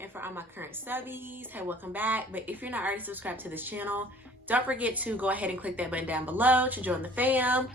and for all my current subbies, hey, welcome back. But if you're not already subscribed to this channel, don't forget to go ahead and click that button down below to join the fam.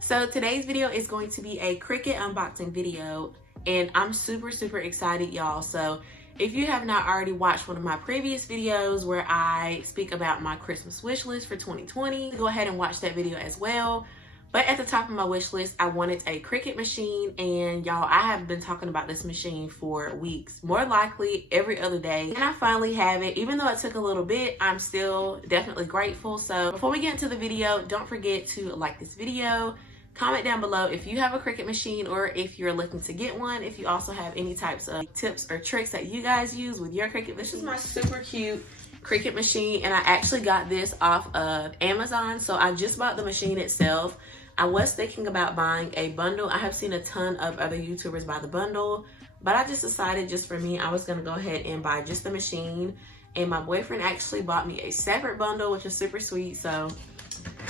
So today's video is going to be a Cricut unboxing video, and I'm super excited, y'all. So if you have not already watched one of my previous videos where I speak about my Christmas wish list for 2020, go ahead and watch that video as well. But at the top of my wish list, I wanted a Cricut machine, and y'all, I have been talking about this machine for weeks, more likely every other day, and I finally have it. Even though it took a little bit, I'm still definitely grateful. So before we get into the video, don't forget to like this video, comment down below if you have a Cricut machine or if you're looking to get one, if you also have any types of tips or tricks that you guys use with your Cricut. This is my super cute Cricut machine, and I actually got this off of Amazon. So I just bought the machine itself. I was thinking about buying a bundle. I have seen a ton of other YouTubers buy the bundle, but I just decided just for me, I was gonna go ahead and buy just the machine. And my boyfriend actually bought me a separate bundle, which is super sweet. So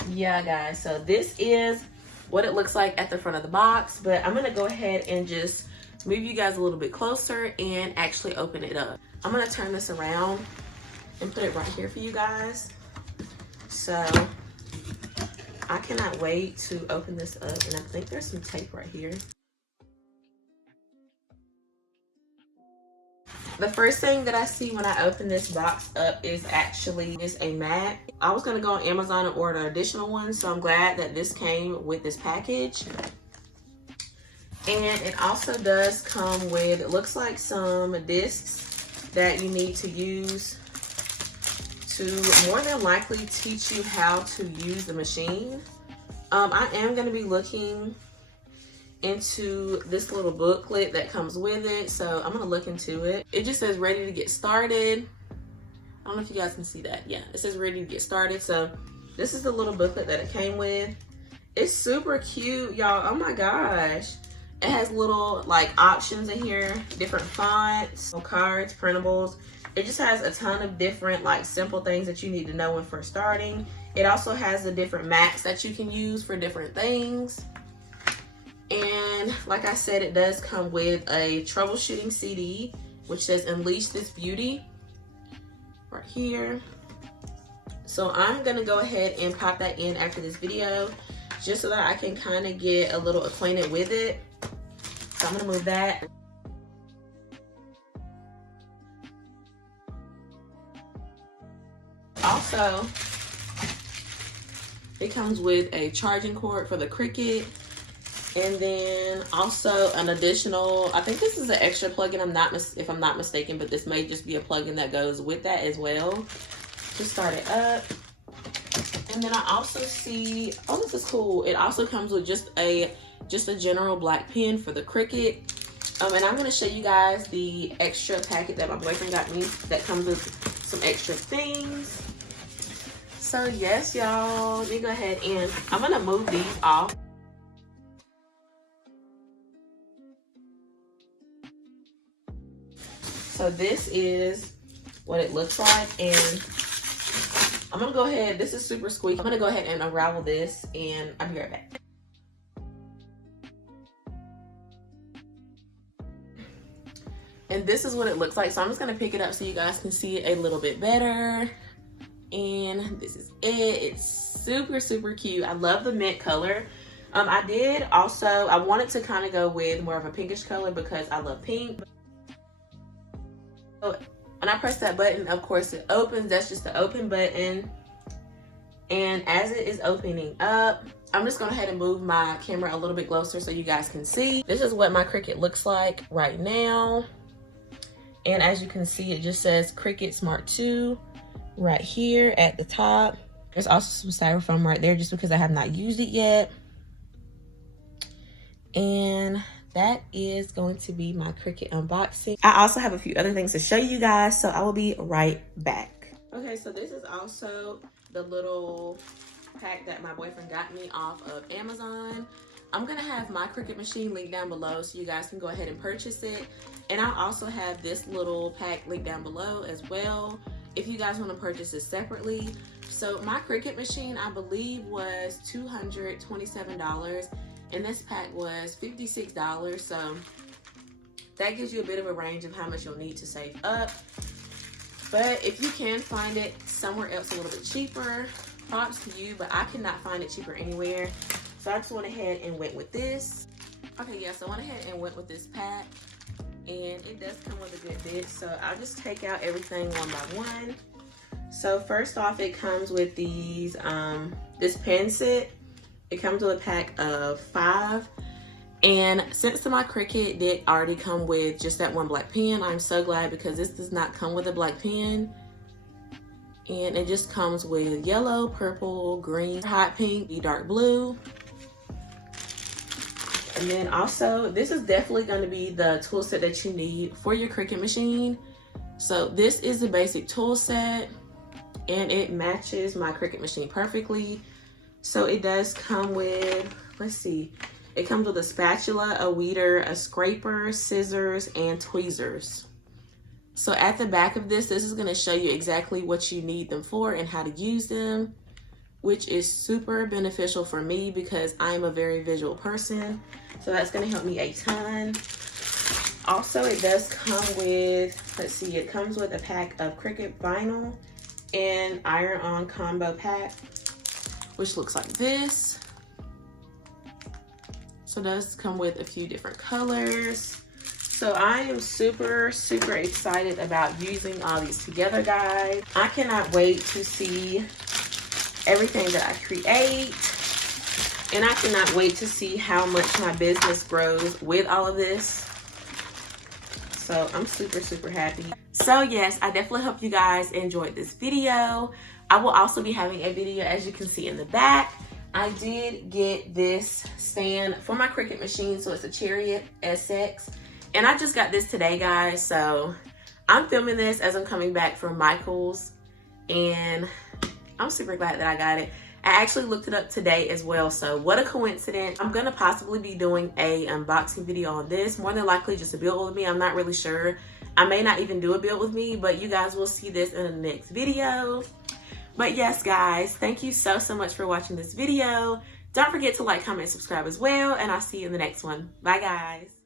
yeah, guys, so this is what it looks like at the front of the box, but I'm gonna go ahead and just move you guys a little bit closer and actually open it up. I'm gonna turn this around and put it right here for you guys. So I cannot wait to open this up, and I think there's some tape right here. The first thing that I see when I open this box up is actually a mat. I was gonna go on Amazon and order additional ones, so I'm glad that this came with this package. And it also does come with, it looks like some discs that you need to use to more than likely teach you how to use the machine. I am going to be looking into this little booklet that comes with it, so I'm going to look into it. It just says ready to get started. I don't know if you guys can see that. Yeah, it says ready to get started. So this is the little booklet that it came with. It's super cute, y'all. Oh my gosh. It has little like options in here, different fonts, cards, printables. It just has a ton of different like simple things that you need to know when first starting. It also has the different mats that you can use for different things. And like I said, it does come with a troubleshooting CD, which says Unleash This Beauty right here. So I'm gonna go ahead and pop that in after this video, just so that I can kind of get a little acquainted with it. So I'm gonna move that. Also, it comes with a charging cord for the Cricut, and then also an additional, I think this is an extra plugin, if I'm not mistaken, but this may just be a plugin that goes with that as well to start it up. And then I also see, oh, this is cool. It also comes with just a general black pen for the Cricut. And I'm gonna show you guys the extra packet that my boyfriend got me that comes with some extra things. So yes, y'all, let me go ahead and I'm gonna move these off. So this is what it looks like, and I'm gonna go ahead, this is super squeaky. I'm gonna go ahead and unravel this, and I'll be right back. And this is what it looks like. So I'm just gonna pick it up so you guys can see it a little bit better. And this is it. It's super cute. I love the mint color. I wanted to kind of go with more of a pinkish color because I love pink. So when I press that button, of course it opens. That's just the open button. And as it is opening up, I'm just gonna go ahead and move my camera a little bit closer so you guys can see. This is what my Cricut looks like right now. And as you can see, it just says Cricut Smart 2 right here at the top. There's also some styrofoam right there just because I have not used it yet. And that is going to be my Cricut unboxing. I also have a few other things to show you guys, so I will be right back. Okay, so this is also the little pack that my boyfriend got me off of Amazon. I'm gonna have my Cricut machine linked down below so you guys can go ahead and purchase it. And I also have this little pack linked down below as well if you guys want to purchase it separately. So my Cricut machine, I believe, was $227, and this pack was $56. So that gives you a bit of a range of how much you'll need to save up. But if you can find it somewhere else a little bit cheaper, props to you, but I could not find it cheaper anywhere. So I just went ahead and went with this. Okay, yeah, so I went ahead and went with this pack, and it does come with a good bit. So I'll just take out everything one by one. So first off, it comes with these, this pen set. It comes with a pack of 5. And since my Cricut did already come with just that one black pen, I'm so glad because this does not come with a black pen. And it just comes with yellow, purple, green, hot pink, dark blue. And then also, this is definitely going to be the tool set that you need for your Cricut machine. So this is the basic tool set, and it matches my Cricut machine perfectly. So it does come with, let's see, it comes with a spatula, a weeder, a scraper, scissors, and tweezers. So at the back of this is going to show you exactly what you need them for and how to use them, which is super beneficial for me because I'm a very visual person. So that's going to help me a ton. Also, it does come with, let's see, it comes with a pack of Cricut vinyl and iron-on combo pack, which looks like this. So it does come with a few different colors. So I am super excited about using all these together, guys. I cannot wait to see everything that I create. And I cannot wait to see how much my business grows with all of this. So I'm super happy. So yes, I definitely hope you guys enjoyed this video. I will also be having a video, as you can see in the back. I did get this stand for my Cricut machine, so it's a Chariot SX. And I just got this today, guys. So I'm filming this as I'm coming back from Michael's, and I'm super glad that I got it. I actually looked it up today as well, so what a coincidence. I'm gonna possibly be doing a unboxing video on this, more than likely just a build with me. I'm not really sure. I may not even do a build with me, but you guys will see this in the next video. But yes, guys, thank you so much for watching this video. Don't forget to like, comment, subscribe as well, and I'll see you in the next one. Bye, guys.